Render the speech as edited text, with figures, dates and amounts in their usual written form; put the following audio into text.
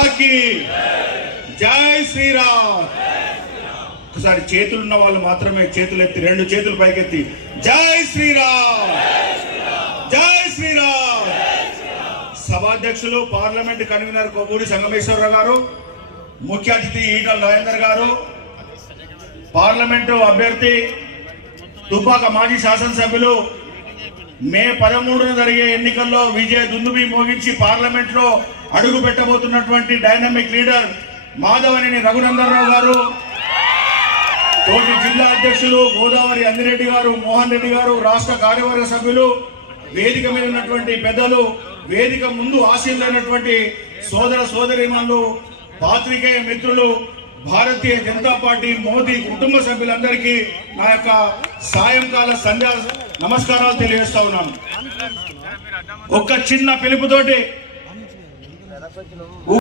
మాతాకి జై శ్రీరామ్. ఒకసారి చేతులున్న వాళ్ళు మాత్రమే చేతులు ఎత్తి, రెండు చేతులు పైకెత్తి జై శ్రీరామ్, జై శ్రీరామ్. సభాధ్యక్షులు పార్లమెంట్ కన్వీనర్ కొవ్వూరి సంగమేశ్వరరావు గారు, ముఖ్య అతిథి ఈటల రాజేందర్ గారు, పార్లమెంటు అభ్యర్థి దుబ్బాక మాజీ శాసనసభ్యులు మే 13న జరిగే ఎన్నికల్లో విజయ దుందుబి మోగించి పార్లమెంట్ లో అడుగు పెట్టబోతున్నటువంటి డైనమిక్ లీడర్ మాధవనేని రఘునందన్ రావు గారు, తోటి జిల్లా అధ్యక్షులు గోదావరి అందిరెడ్డి గారు, మోహన్ రెడ్డి గారు, రాష్ట్ర కార్యవర్గ సభ్యులు, వేదిక మీద ఉన్నటువంటి పెద్దలు, వేదిక ముందు ఆశీర్వైనటువంటి సోదర సోదరీమణులు, పాత్రికేయ మిత్రులు, భారతీయ జనతా పార్టీ మోదీ కుటుంబ సభ్యులందరికీ నా యొక్క సాయంకాల సంధ్యా నమస్కారాలు తెలియజేస్తా ఉన్నాను. ఒక్క చిన్న పిలుపుతోటి